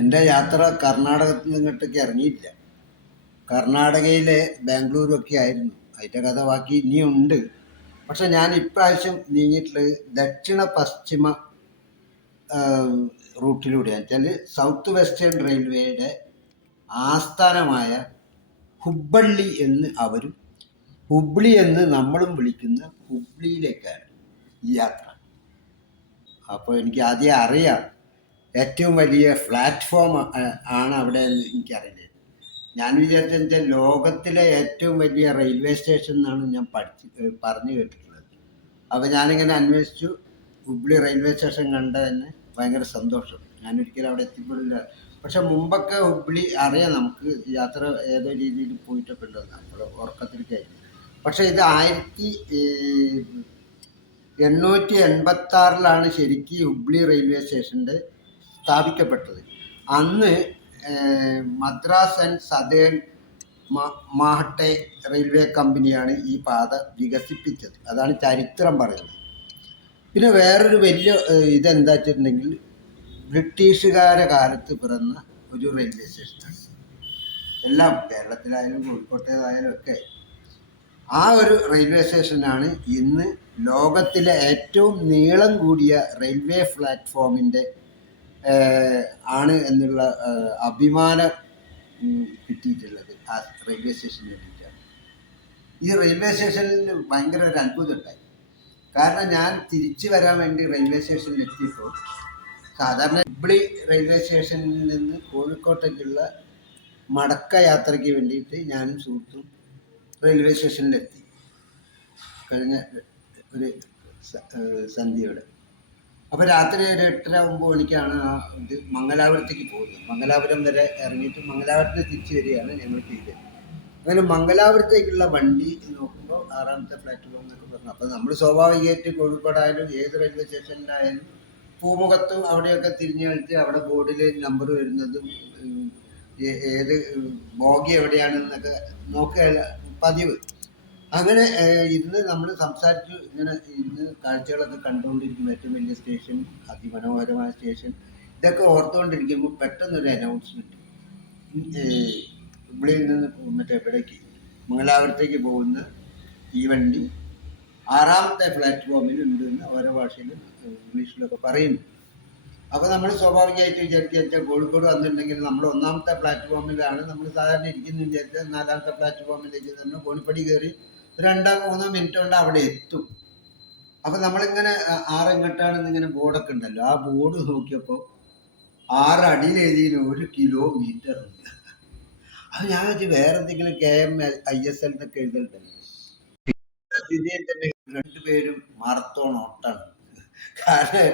എൻ്റെ യാത്ര കർണാടകത്തിൽ നിന്ന് ഇങ്ങോട്ടേക്ക് ഇറങ്ങിയില്ല. കർണാടകയിലെ ബാംഗ്ലൂരൊക്കെ ആയിരുന്നു. അതിൻ്റെ കഥ ബാക്കി ഇനിയുണ്ട്. പക്ഷെ ഞാൻ ഇപ്രാവശ്യം നീങ്ങിയിട്ടുള്ളത് ദക്ഷിണ പശ്ചിമ റൂട്ടിലൂടെയാണ്. വെച്ചാൽ സൗത്ത് വെസ്റ്റേൺ റെയിൽവേയുടെ ആസ്ഥാനമായ ഹുബ്ബള്ളി എന്ന് അവരും ഹുബ്ലി എന്ന് നമ്മളും വിളിക്കുന്ന ഹുബ്ലിയിലേക്കാണ് ഈ യാത്ര. അപ്പോൾ എനിക്ക് ആദ്യം അറിയാം ഏറ്റവും വലിയ പ്ലാറ്റ്ഫോം ആണ് അവിടെ എന്ന് എനിക്കറിയില്ല. ഞാൻ വിചാരിച്ച ലോകത്തിലെ ഏറ്റവും വലിയ റെയിൽവേ സ്റ്റേഷൻ എന്നാണ് ഞാൻ പറഞ്ഞു കേട്ടിട്ടുള്ളത്. അപ്പോൾ ഞാനിങ്ങനെ അന്വേഷിച്ചു. ഹുബ്ലി റെയിൽവേ സ്റ്റേഷൻ കണ്ട തന്നെ ഭയങ്കര സന്തോഷം. ഞാനൊരിക്കലും അവിടെ എത്തിപ്പെടില്ല. പക്ഷെ മുമ്പൊക്കെ ഹുബ്ലി അറിയാം, നമുക്ക് യാത്ര ഏതോ രീതിയിൽ പോയിട്ടൊക്കെ ഉണ്ട്, നമ്മൾ ഉറക്കത്തിലേക്കായിരുന്നു. പക്ഷെ ഇത് 1886 ശരിക്കും ഹുബ്ലി റെയിൽവേ സ്റ്റേഷൻ്റെ സ്ഥാപിക്കപ്പെട്ടത്. അന്ന് മദ്രാസ് ആൻഡ് സതേൺ മാഹട്ടെ റെയിൽവേ കമ്പനിയാണ് ഈ പാത വികസിപ്പിച്ചത്. അതാണ് ചരിത്രം പറയുന്നത്. പിന്നെ വേറൊരു വലിയ ഇതെന്താ വെച്ചിട്ടുണ്ടെങ്കിൽ, ബ്രിട്ടീഷുകാരുടെ കാലത്ത് പിറന്ന ഒരു റെയിൽവേ സ്റ്റേഷനാണ്. എല്ലാം കേരളത്തിലായാലും കോഴിക്കോട്ടേതായാലും ഒക്കെ ആ ഒരു റെയിൽവേ സ്റ്റേഷനാണ് ഇന്ന് ലോകത്തിലെ ഏറ്റവും നീളം കൂടിയ റെയിൽവേ പ്ലാറ്റ്ഫോമിൻ്റെ ആണ് എന്നുള്ള അഭിമാനം കിട്ടിയിട്ടുള്ളത് ആ റെയിൽവേ സ്റ്റേഷന് വേണ്ടിയിട്ടാണ്. ഈ റെയിൽവേ സ്റ്റേഷനിൽ ഭയങ്കര ഒരു അത്ഭുതം ഉണ്ടായി. കാരണം ഞാൻ തിരിച്ചു വരാൻ വേണ്ടി റെയിൽവേ സ്റ്റേഷനിൽ എത്തിയപ്പോൾ സാധാരണ ഹുബ്ലി റെയിൽവേ സ്റ്റേഷനിൽ നിന്ന് കോഴിക്കോട്ടേക്കുള്ള മടക്ക യാത്രയ്ക്ക് വേണ്ടിയിട്ട് ഞാനും സുഹൃത്തും റെയിൽവേ സ്റ്റേഷനിലെത്തി കഴിഞ്ഞ ഒരു സന്ധ്യയോടെ. അപ്പോൾ രാത്രി ഒരു 8:30-9 മണിക്കാണ് ഇത് മംഗലാപുരത്തേക്ക് പോകുന്നത്. മംഗലാപുരം വരെ ഇറങ്ങിയിട്ട് മംഗലാപുരത്ത് തിരിച്ചു വരികയാണ് ഞങ്ങൾ ചെയ്തത്. അങ്ങനെ മംഗലാപുരത്തേക്കുള്ള വണ്ടി നോക്കുമ്പോൾ 6ാമത്തെ പ്ലാറ്റ്ഫോം എന്നൊക്കെ പറഞ്ഞു. അപ്പോൾ നമ്മൾ സ്വാഭാവികമായിട്ട് കോഴിക്കോടായാലും ഏത് റെയിൽവേ സ്റ്റേഷനിലായാലും പൂമുഖത്തും അവിടെയൊക്കെ തിരിഞ്ഞു കളിച്ച് അവിടെ ബോർഡിൽ നമ്പർ വരുന്നതും ഏത് ബോഗി എവിടെയാണെന്നൊക്കെ നോക്കുക പതിവ്. അങ്ങനെ ഇന്ന് നമ്മൾ സംസാരിച്ചു, ഇങ്ങനെ ഇന്ന് കാഴ്ചകളൊക്കെ കണ്ടുകൊണ്ടിരിക്കും. ഏറ്റവും വലിയ സ്റ്റേഷൻ, അതിമനോഹരമായ സ്റ്റേഷൻ, ഇതൊക്കെ ഓർത്തുകൊണ്ടിരിക്കുമ്പോൾ പെട്ടെന്നൊരു അനൗൺസ്മെൻറ്റ്. ഹുബ്ലിയിൽ നിന്ന് മറ്റേ എവിടേക്ക് മംഗലാപുരത്തേക്ക് പോകുന്ന തീവണ്ടി 6ാമത്തെ പ്ലാറ്റ്ഫോമിൽ ഉണ്ടെന്ന് ഓരോ ഭാഷയിലും ഇംഗ്ലീഷിലൊക്കെ പറയുന്നു. അപ്പോൾ നമ്മൾ സ്വാഭാവികമായിട്ട് വിചാരിച്ചാൽ കോഴിക്കോട് വന്നിട്ടുണ്ടെങ്കിൽ നമ്മൾ 1ാമത്തെ പ്ലാറ്റ്ഫോമിലാണ് നമ്മൾ സാധാരണ ഇരിക്കുന്നത് വിചാരിച്ചാൽ 4ാമത്തെ പ്ലാറ്റ്ഫോമിലേക്ക് തന്നെ കോണിപ്പടി കയറി 2-3 മിനിറ്റ് കൊണ്ട് അവിടെ എത്തും. അപ്പം നമ്മളിങ്ങനെ 6 എങ്ങോട്ടാണെന്ന് ഇങ്ങനെ ബോർഡൊക്കെ ഉണ്ടല്ലോ, ആ ബോർഡ് നോക്കിയപ്പോൾ 6 അടിയിൽ എഴുതിയതിന് 1 കിലോമീറ്റർ ഉണ്ട്. അത് ഞാൻ വെച്ച് വേറെ എന്തെങ്കിലും KMISL എന്നൊക്കെ എഴുതലുണ്ടല്ലോ. ഇതിൽ തന്നെ 2 പേരും മാരത്തോൺ ഓട്ടാണ്. കാരണം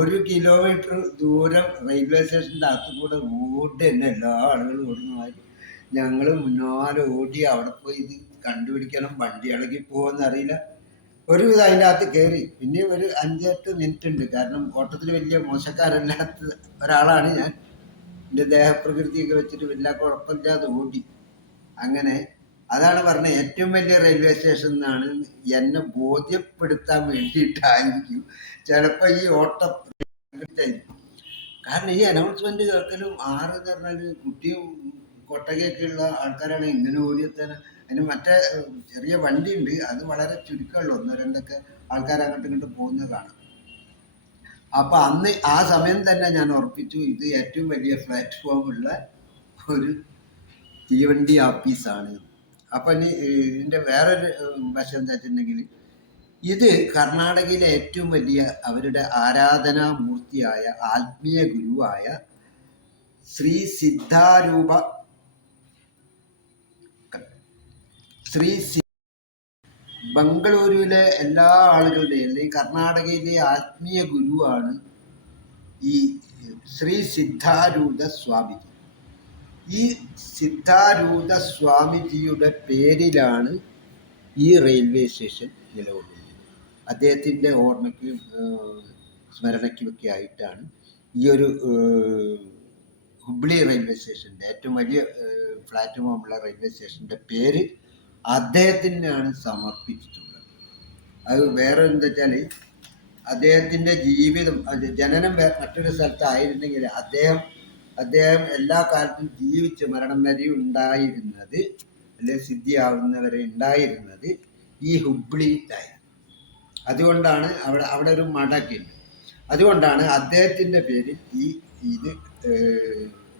1 കിലോമീറ്റർ ദൂരം റെയിൽവേ സ്റ്റേഷൻ്റെ അകത്ത് കൂടെ ഓടി തന്നെ എല്ലാ ആളുകളും ഓടുന്നതായി ഞങ്ങൾ മുന്നാലെ ഓടി അവിടെ പോയി ഇത് കണ്ടുപിടിക്കണം, വണ്ടി ഇളകി പോകുമെന്നറിയില്ല. ഒരുവിധം അതിൻ്റെ അകത്ത് കയറി. പിന്നെയും ഒരു 5-8 മിനിറ്റ് ഉണ്ട്. കാരണം ഓട്ടത്തിൽ വലിയ മോശക്കാരല്ലാത്ത ഒരാളാണ് ഞാൻ. എൻ്റെ ദേഹപ്രകൃതിയൊക്കെ വെച്ചിട്ട് വലിയ കുഴപ്പമില്ലാതെ ഓടി. അങ്ങനെ അതാണ് പറഞ്ഞത്, ഏറ്റവും വലിയ റെയിൽവേ സ്റ്റേഷൻ എന്നാണ് എന്നെ ബോധ്യപ്പെടുത്താൻ വേണ്ടിയിട്ടായിരിക്കും ചിലപ്പോൾ ഈ ഓട്ടം. കാരണം ഈ അനൗൺസ്മെന്റ് കേൾക്കലും 6 എന്ന് പറഞ്ഞാൽ കുട്ടിയും കൊട്ടകയൊക്കെ ഉള്ള ആൾക്കാരാണ് ഇങ്ങനെ ഓടിയെത്താൻ. അതിന് മറ്റേ ചെറിയ വണ്ടി ഉണ്ട്, അത് വളരെ ചുരുക്കമുള്ളൂ, 1-2 ആൾക്കാർ അങ്ങോട്ടും ഇങ്ങോട്ട് പോകുന്നത് കാണാം. അപ്പൊ അന്ന് ആ സമയം തന്നെ ഞാൻ ഉറപ്പിച്ചു, ഇത് ഏറ്റവും വലിയ പ്ലാറ്റ്ഫോം ഉള്ള ഒരു തീവണ്ടി ആപ്പീസാണ്. അപ്പൊ ഇനി ഇതിന്റെ വേറൊരു വശം എന്താ വെച്ചിട്ടുണ്ടെങ്കിൽ, ഇത് കർണാടകയിലെ ഏറ്റവും വലിയ അവരുടെ ആരാധനാമൂർത്തിയായ ആത്മീയ ഗുരുവായ ശ്രീ സിദ്ധാരൂപ ബംഗളൂരുവിലെ എല്ലാ ആളുകളുടെയും അല്ലെങ്കിൽ കർണാടകയിലെ ആത്മീയ ഗുരുവാണ് ഈ ശ്രീ സിദ്ധാരൂഢ സ്വാമിജി. ഈ സിദ്ധാരൂഢ സ്വാമിജിയുടെ പേരിലാണ് ഈ റെയിൽവേ സ്റ്റേഷൻ നിലകൊള്ളുന്നത്. അദ്ദേഹത്തിൻ്റെ ഓർമ്മയ്ക്കും സ്മരണയ്ക്കുമൊക്കെ ആയിട്ടാണ് ഈ ഒരു ഹുബ്ലി റെയിൽവേ സ്റ്റേഷൻ്റെ ഏറ്റവും വലിയ പ്ലാറ്റ്ഫോമുള്ള റെയിൽവേ സ്റ്റേഷൻ്റെ പേര് അദ്ദേഹത്തിനാണ് സമർപ്പിച്ചിട്ടുള്ളത്. അത് വേറെ എന്താ വെച്ചാൽ, അദ്ദേഹത്തിൻ്റെ ജീവിതം, ജനനം മറ്റൊരു സ്ഥലത്തായിരുന്നെങ്കിൽ അദ്ദേഹം അദ്ദേഹം എല്ലാ കാലത്തും ജീവിച്ച് മരണം വരെ ഉണ്ടായിരുന്നത്, അല്ലെ സിദ്ധിയാവുന്നവരെ ഉണ്ടായിരുന്നത് ഈ ഹുബ്ലിയിലായി. അതുകൊണ്ടാണ് അവിടെ ഒരു മഠക്കുണ്ട്. അതുകൊണ്ടാണ് അദ്ദേഹത്തിൻ്റെ പേരിൽ ഇത്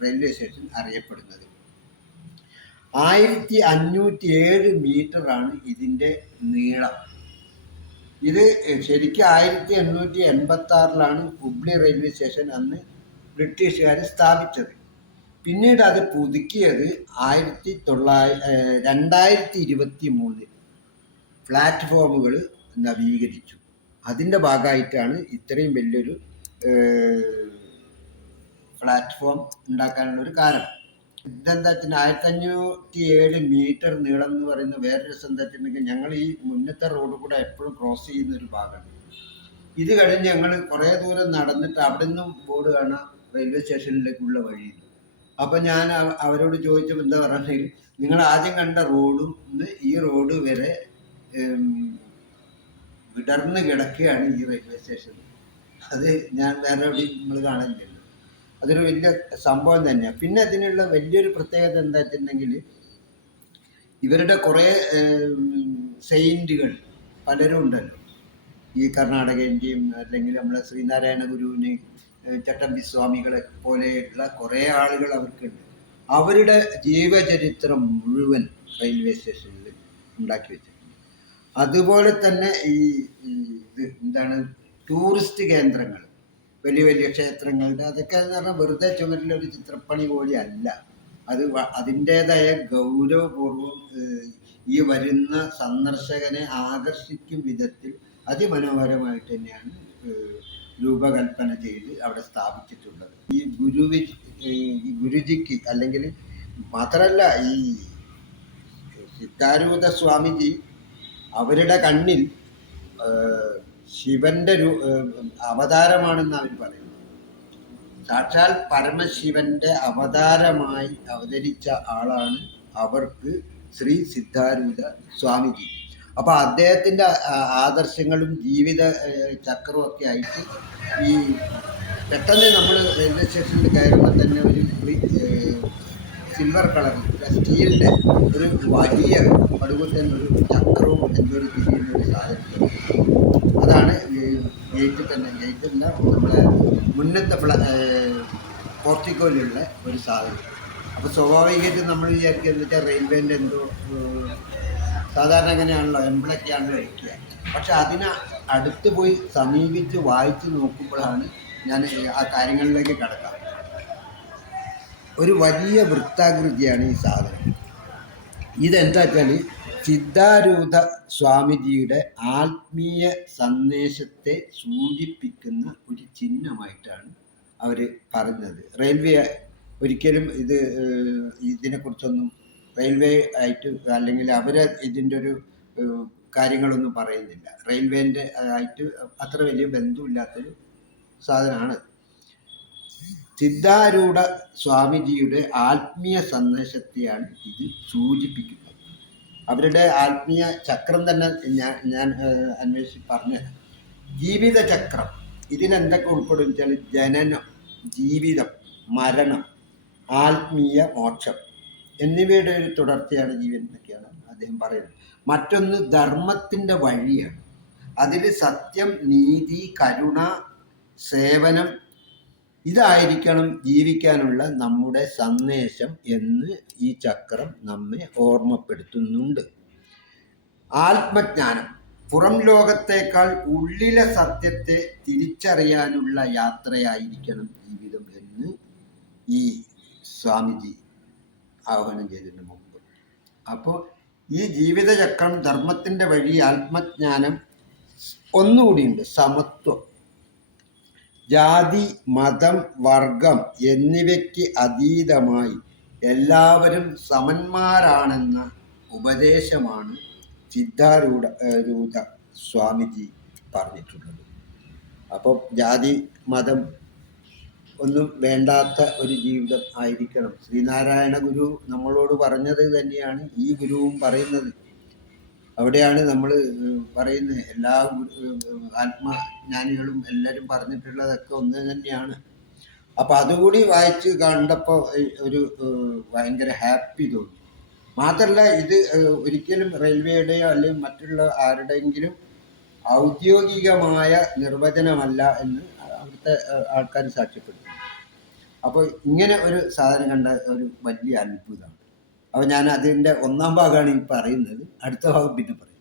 റെയിൽവേ സ്റ്റേഷൻ അറിയപ്പെടുന്നത്. 1507 മീറ്ററാണ് ഇതിൻ്റെ നീളം. ഇത് ശരിക്കും 1886 ഹുബ്ലി റെയിൽവേ സ്റ്റേഷൻ അന്ന് ബ്രിട്ടീഷുകാർ സ്ഥാപിച്ചത്. പിന്നീട് അത് പുതുക്കിയത് 2023 പ്ലാറ്റ്ഫോമുകൾ നവീകരിച്ചു. അതിൻ്റെ ഭാഗമായിട്ടാണ് ഇത്രയും വലിയൊരു പ്ലാറ്റ്ഫോം ഉണ്ടാക്കാനുള്ളൊരു കാരണം. ഇതെന്താ വെച്ചാൽ 1507 മീറ്റർ നീളം എന്ന് പറയുന്ന വേറെ രസം എന്താ വെച്ചിട്ടുണ്ടെങ്കിൽ, ഞങ്ങൾ ഈ മുന്നത്തെ റോഡ് കൂടെ എപ്പോഴും ക്രോസ് ചെയ്യുന്ന ഒരു ഭാഗമാണ്. ഇത് കഴിഞ്ഞ് ഞങ്ങൾ കുറേ ദൂരം നടന്നിട്ട് അവിടെ നിന്നും ബോർഡ് കാണാം റെയിൽവേ സ്റ്റേഷനിലേക്കുള്ള വഴി. അപ്പം ഞാൻ അവരോട് ചോദിച്ചപ്പോൾ എന്താ പറഞ്ഞാൽ, നിങ്ങൾ ആദ്യം കണ്ട റോഡും ഈ റോഡ് വരെ വിടർന്ന് കിടക്കുകയാണ് ഈ റെയിൽവേ സ്റ്റേഷൻ. അത് ഞാൻ വേറെ എവിടെയും നമ്മൾ കാണാനില്ല. അതൊരു വലിയ സംഭവം തന്നെയാണ്. പിന്നെ അതിനുള്ള വലിയൊരു പ്രത്യേകത എന്താ വെച്ചിട്ടുണ്ടെങ്കിൽ, ഇവരുടെ കുറേ സെയിൻറ്റുകൾ പലരും ഉണ്ടല്ലോ. ഈ കർണാടകൻ്റെയും അല്ലെങ്കിൽ നമ്മളെ ശ്രീനാരായണ ഗുരുവിന്, ചട്ടമ്പി സ്വാമികളെ പോലെയുള്ള കുറേ ആളുകൾ അവർക്കുണ്ട്. അവരുടെ ജീവചരിത്രം മുഴുവൻ റെയിൽവേ സ്റ്റേഷനിൽ ഉണ്ടാക്കി വെച്ചിട്ടുണ്ട്. അതുപോലെ തന്നെ ഇത് എന്താണ്, ടൂറിസ്റ്റ് കേന്ദ്രങ്ങൾ, വലിയ വലിയ ക്ഷേത്രങ്ങളുടെ, അതൊക്കെ എന്ന് പറഞ്ഞാൽ വെറുതെ ചുമരിലൊരു ചിത്രപ്പണി പോലെയല്ല. അത് അതിൻ്റേതായ ഗൗരവപൂർവം ഈ വരുന്ന സന്ദർശകനെ ആകർഷിക്കും വിധത്തിൽ അതിമനോഹരമായിട്ട് തന്നെയാണ് രൂപകൽപ്പന ചെയ്ത് അവിടെ സ്ഥാപിച്ചിട്ടുള്ളത്. ഈ ഗുരുജിക്ക് അല്ലെങ്കിൽ മാത്രമല്ല, ഈ സിദ്ധാരൂഢ സ്വാമിജി അവരുടെ കണ്ണിൽ ശിവന്റെ അവതാരമാണെന്ന് അവർ പറയുന്നു. സാക്ഷാൽ പരമശിവന്റെ അവതാരമായി അവതരിച്ച ആളാണ് അവർക്ക് ശ്രീ സിദ്ധാരൂഢ സ്വാമിജി. അപ്പോൾ അദ്ദേഹത്തിൻ്റെ ആദർശങ്ങളും ജീവിത ചക്രവും ഒക്കെ ആയിട്ട് ഈ പെട്ടെന്ന് നമ്മൾ റെയിൽവേ സ്റ്റേഷനിൽ കയറുമ്പോൾ തന്നെ ഒരു സിൽവർ കളർ സ്റ്റീലിൻ്റെ ഒരു വലിയ പടുകൂറ്റനൊരു ചക്രവും എന്തൊരു തിരിയുന്ന ഒരു സാധനം. അതാണ് ഗേറ്റിൽ തന്നെ, ഗേറ്റില്ല, നമ്മളെ മുന്നത്തെ പോർട്ടിക്കോയിലുള്ള ഒരു സാധനം. അപ്പോൾ സ്വാഭാവികമായിട്ട് നമ്മൾ വിചാരിക്കുക എന്ന് വെച്ചാൽ റെയിൽവേൻ്റെ എന്തോ സാധാരണ അങ്ങനെയാണല്ലോ, എംബ്ലൊക്കെയാണല്ലോ വയ്ക്കുക. പക്ഷെ അതിനെ അടുത്ത് പോയി സമീപിച്ച് വായിച്ച് നോക്കുമ്പോഴാണ് ഞാൻ ആ കാര്യങ്ങളിലേക്ക് കടക്കാം. ഒരു വലിയ വൃത്താകൃതിയാണ് ഈ സാധനം. ഇതെന്താ വെച്ചാൽ സിദ്ധാരൂഢ സ്വാമിജിയുടെ ആത്മീയ സന്ദേശത്തെ സൂചിപ്പിക്കുന്ന ഒരു ചിഹ്നമായിട്ടാണ് അവർ പറഞ്ഞത്. റെയിൽവേ ഒരിക്കലും ഇതിനെക്കുറിച്ചൊന്നും റെയിൽവേ ആയിട്ട് അല്ലെങ്കിൽ അവർ ഇതിൻ്റെ ഒരു കാര്യങ്ങളൊന്നും പറയുന്നില്ല. റെയിൽവേൻ്റെ ആയിട്ട് അത്ര വലിയ ബന്ധമില്ലാത്തൊരു സാധനമാണ്. സിദ്ധാരൂഢ സ്വാമിജിയുടെ ആത്മീയ സന്ദേശത്തെയാണ് ഇത് സൂചിപ്പിക്കുന്നത്. അവരുടെ ആത്മീയ ചക്രം തന്നെ ഞാൻ അന്വേഷിച്ച് പറഞ്ഞത്. ജീവിത ചക്രം ഇതിനെന്തൊക്കെ ഉൾപ്പെടും വെച്ചാൽ, ജനനം, ജീവിതം, മരണം, ആത്മീയ മോക്ഷം എന്നിവയുടെ ഒരു തുടർച്ചയാണ് ജീവൻ എന്നൊക്കെയാണ് അദ്ദേഹം പറയുന്നത്. മറ്റൊന്ന് ധർമ്മത്തിൻ്റെ വഴിയാണ്. അതിൽ സത്യം, നീതി, കരുണ, സേവനം ഇതായിരിക്കണം ജീവിക്കാനുള്ള നമ്മുടെ സന്ദേശം എന്ന് ഈ ചക്രം നമ്മെ ഓർമ്മപ്പെടുത്തുന്നുണ്ട്. ആത്മജ്ഞാനം, പുറം ലോകത്തേക്കാൾ ഉള്ളിലെ സത്യത്തെ തിരിച്ചറിയാനുള്ള യാത്രയായിരിക്കണം ജീവിതം എന്ന് ഈ സ്വാമിജി ആഹ്വാനം ചെയ്തതിന് മുമ്പ്. അപ്പോൾ ഈ ജീവിതചക്രം, ധർമ്മത്തിൻ്റെ വഴി, ആത്മജ്ഞാനം, ഒന്നുകൂടിയുണ്ട് സമത്വം. ജാതി, മതം, വർഗം എന്നിവയ്ക്ക് അതീതമായി എല്ലാവരും സമന്മാരാണെന്ന ഉപദേശമാണ് സിദ്ധാരൂഢ സ്വാമിജി പറഞ്ഞിട്ടുള്ളത്. അപ്പോൾ ജാതി, മതം ഒന്നും വേണ്ടാത്ത ഒരു ജീവിതം ആയിരിക്കണം. ശ്രീനാരായണ ഗുരു നമ്മളോട് പറഞ്ഞത് തന്നെയാണ് ഈ ഗുരുവും പറയുന്നത്. അവിടെയാണ് നമ്മൾ പറയുന്നത്, എല്ലാ ആത്മജ്ഞാനികളും എല്ലാവരും പറഞ്ഞിട്ടുള്ളതൊക്കെ ഒന്ന് തന്നെയാണ്. അപ്പോൾ അതുകൂടി വായിച്ച് കണ്ടപ്പോൾ ഒരു ഭയങ്കര ഹാപ്പി തോന്നി. മാത്രമല്ല ഇത് ഒരിക്കലും റെയിൽവേയുടെയോ അല്ലെങ്കിൽ മറ്റുള്ള ആരുടെയെങ്കിലും ഔദ്യോഗികമായ നിർവചനമല്ല എന്ന് അവിടുത്തെ ആൾക്കാർ സാക്ഷ്യപ്പെടുന്നു. അപ്പോൾ ഇങ്ങനെ ഒരു സാധനം കണ്ട ഒരു വലിയ അത്ഭുതമാണ്. അപ്പോൾ ഞാൻ അതിൻ്റെ ഒന്നാം ഭാഗമാണ് ഈ പറയുന്നത്. അടുത്ത ഭാഗം പിന്നെ പറയും.